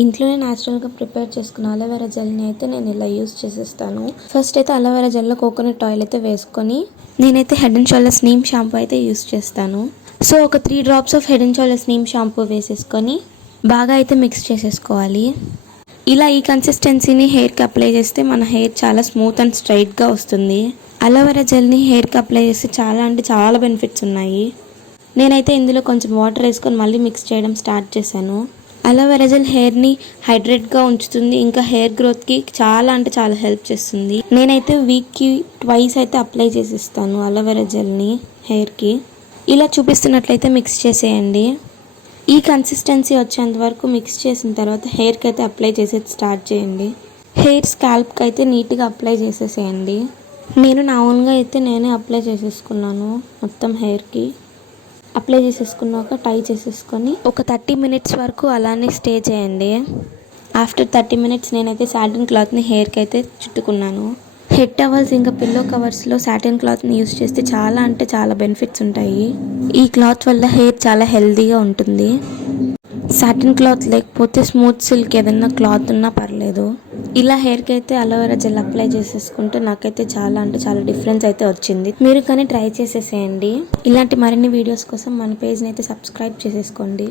ఇంట్లోనే న్యాచురల్గా ప్రిపేర్ చేసుకున్న అలోవెరా జెల్ని అయితే నేను ఇలా యూస్ చేసేస్తాను. ఫస్ట్ అయితే అలోవెరా జెల్లో కోకోనట్ ఆయిల్ అయితే వేసుకొని నేనైతే head and shoulders neem shampoo అయితే యూస్ చేస్తాను. సో ఒక 3 drops of head and shoulders neem shampoo వేసేసుకొని బాగా అయితే మిక్స్ చేసేసుకోవాలి. ఇలా ఈ కన్సిస్టెన్సీని హెయిర్కి అప్లై చేస్తే మన హెయిర్ చాలా స్మూత్ అండ్ స్ట్రైట్గా వస్తుంది. అలోవెరా జెల్ని హెయిర్కి అప్లై చేస్తే చాలా బెనిఫిట్స్ ఉన్నాయి. నేనైతే ఇందులో కొంచెం వాటర్ వేసుకొని మళ్ళీ మిక్స్ చేయడం స్టార్ట్ చేశాను. అలోవెరా జెల్ హెయిర్ని హైడ్రేట్గా ఉంచుతుంది, ఇంకా హెయిర్ గ్రోత్కి చాలా హెల్ప్ చేస్తుంది. నేనైతే వీక్కి 2 అయితే అప్లై చేసిస్తాను అలోవెరా జెల్ని హెయిర్కి. ఇలా చూపిస్తున్నట్లయితే మిక్స్ చేసేయండి. ఈ కన్సిస్టెన్సీ వచ్చేంత వరకు మిక్స్ చేసిన తర్వాత హెయిర్కి అయితే అప్లై చేసేది స్టార్ట్ చేయండి. హెయిర్ స్కాల్ప్కి అయితే నీట్గా అప్లై చేసేసేయండి. నేను నా ఓన్గా అయితే నేనే అప్లై చేసేసుకున్నాను. మొత్తం హెయిర్కి అప్లై చేసేసుకున్నాక టై చేసేసుకొని ఒక 30 minutes వరకు అలానే స్టే చేయండి. ఆఫ్టర్ 30 minutes నేనైతే సాటిన్ క్లాత్ని హెయిర్కి అయితే చుట్టుకున్నాను. హెడ్ టవల్స్ ఇంకా పిల్లో కవర్స్లో సాటిన్ క్లాత్ని యూస్ చేస్తే చాలా బెనిఫిట్స్ ఉంటాయి. ఈ క్లాత్ వల్ల హెయిర్ చాలా హెల్తీగా ఉంటుంది. సాటిన్ క్లాత్ లేకపోతే స్మూత్ సిల్క్ ఏదైనా క్లాత్ ఉన్నా పర్లేదు. ఇలా హెయిర్కి అయితే అలోవెరా జెల్ అప్లై చేసేసుకుంటే నాకైతే చాలా డిఫరెన్స్ అయితే వచ్చింది. మీరు కానీ ట్రై చేసేసేయండి. ఇలాంటి మరిన్ని వీడియోస్ కోసం మన పేజ్ని అయితే సబ్స్క్రైబ్ చేసేసుకోండి.